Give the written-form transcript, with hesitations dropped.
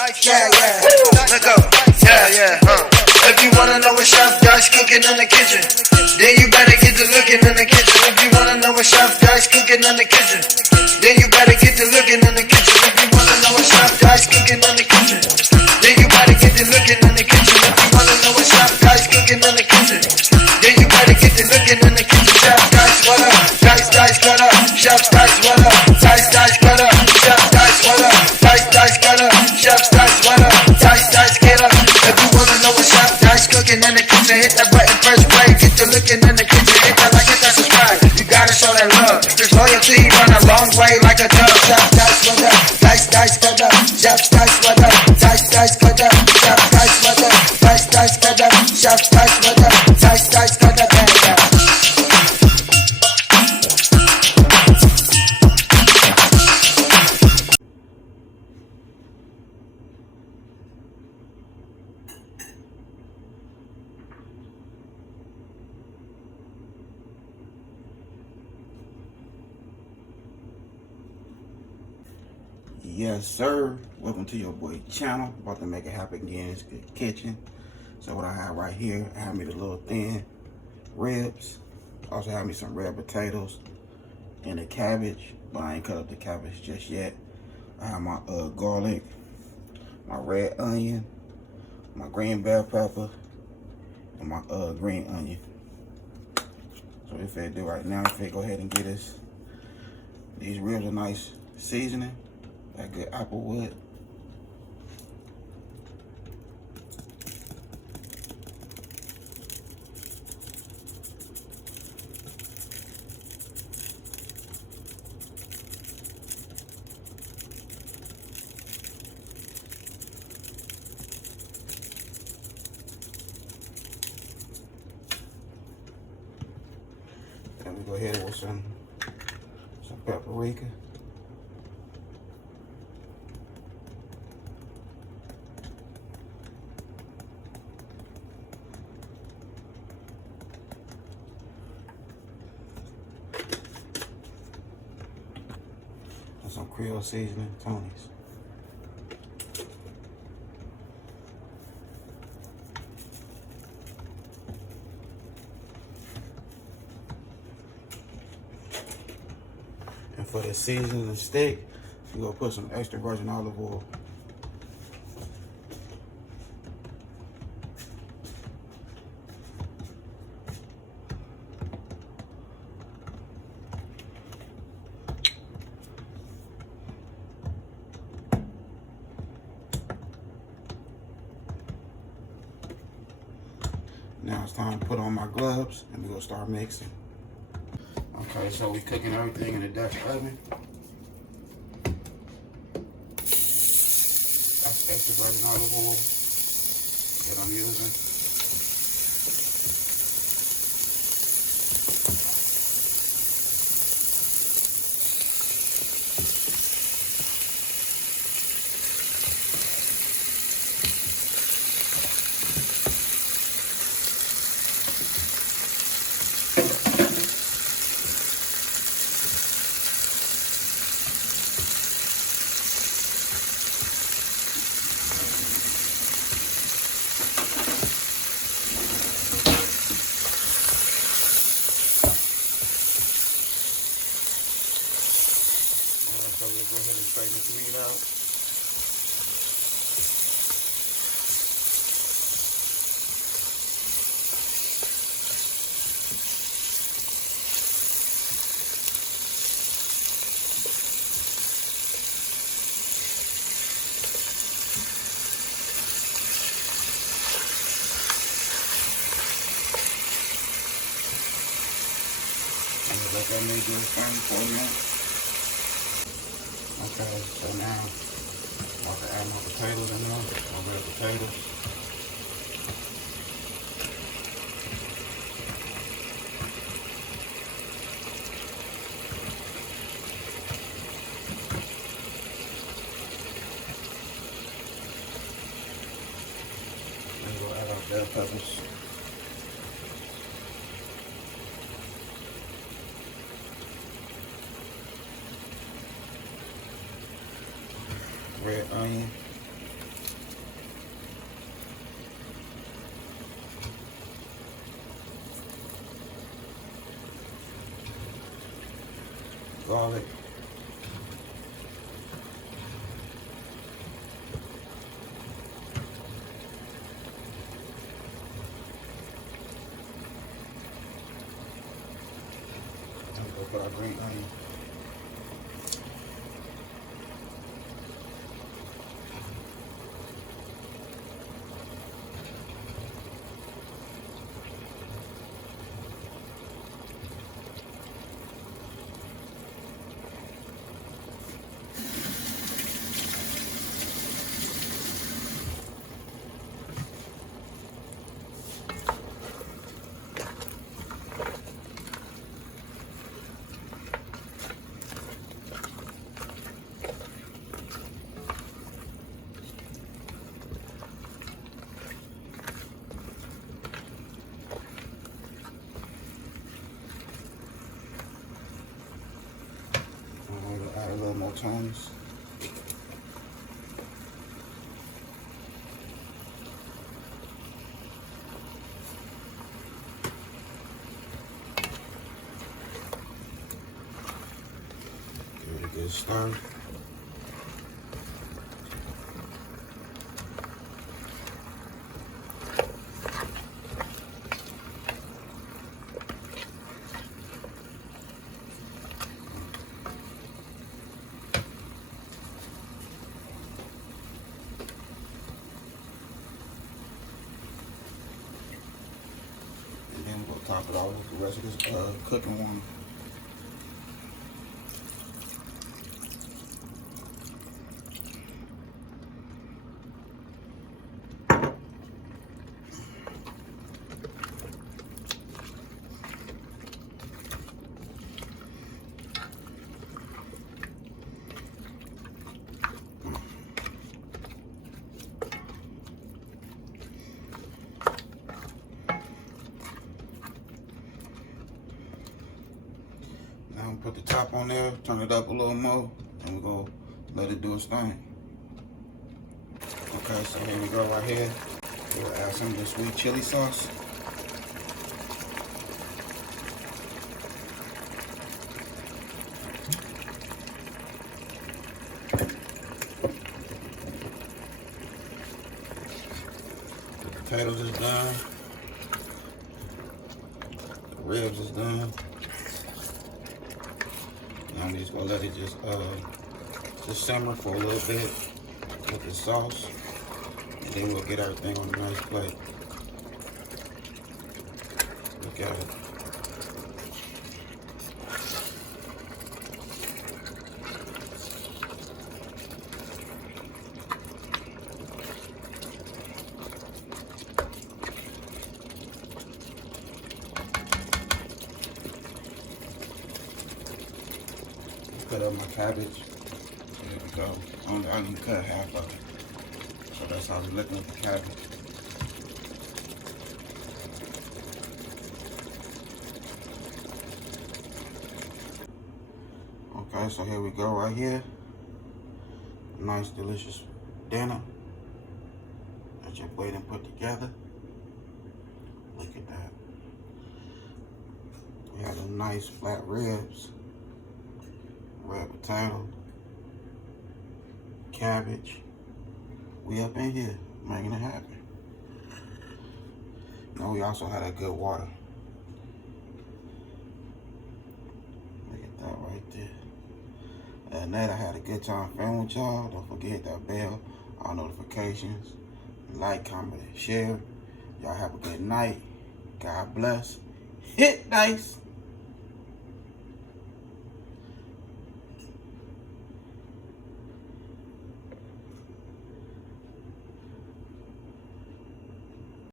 Yeah, let go. Yeah. If you wanna know what Chef Dice cooking in the kitchen, then you better get to looking in the kitchen. If you wanna know what Chef Dice cooking in the kitchen, then you better get to looking in the kitchen. If you wanna know what Chef Dice cooking in the kitchen, then you better get to looking in the kitchen. If you wanna know what Chef Dice cooking in the kitchen, then you better get to looking in the kitchen. Chef Dice, what up? Dice, what up? Chef Dice, what up? Dice, what up? Chef Dice, what up? Dice, what up? Chef Dice, what up? Dice, get up. If you wanna know what Chef Dice cooking in the kitchen, hit that button first play. Get to looking in the kitchen, hit that like, hit that subscribe. You gotta show that love. This loyalty run a long way like a dove. Chef Dice, what up? Dice, what up? Chef Dice, what up? Dice, what up? Chef Dice, what up? Dice, what up? Chef Dice, what up? Dice, what up? Yes, sir. Welcome to your boy channel. About to make it happen again. It's good kitchen. So what I have right here, I have me the little thin ribs. Also have me some red potatoes and a cabbage, but I ain't cut up the cabbage just yet. I have my garlic, my red onion, my green bell pepper, and my green onion. So if I do right now, if I go ahead and get this, these ribs are nice seasoning. That good applewood. Then we go ahead with some paprika. Some Creole seasoning, Tony's. And for the seasoning and steak, you're gonna put some extra virgin olive oil. Now it's time to put on my gloves and we're gonna start mixing. Okay, so we cooking everything in the Dutch oven. That's extra virgin olive oil that I'm using. So we'll go ahead and straighten this meat out. And we'll let that meat do its thing for a minute. Okay, so now I'm about to add my potatoes in there, my red potatoes. Then we'll add our bell peppers. Red onion. garlic. And we'll put our green onion. Add a little more tones. Give it a good stir. And then we'll top it off with the rest of this cooking one. Now put the top on there, turn it up a little more, and we're gonna let it do its thing. Okay, so here we go right here. We'll add some of the sweet chili sauce. The potatoes is done. The ribs is done. Now I'm just gonna let it just simmer for a little bit with the sauce, and then we'll get everything on a nice plate. Look at it. Cut up my cabbage. There we go. I only cut half of it. So that's how we're looking at the cabbage. Okay, so here we go right here. Nice, delicious dinner that your boy done put together. Look at that. We have the nice flat ribs. Red potato, cabbage. We up in here making it happen. Now we also had a good water. Look at that right there. And that I had a good time filming with y'all. Don't forget that bell, all notifications, like, comment, and share. Y'all have a good night. God bless. Hit nice.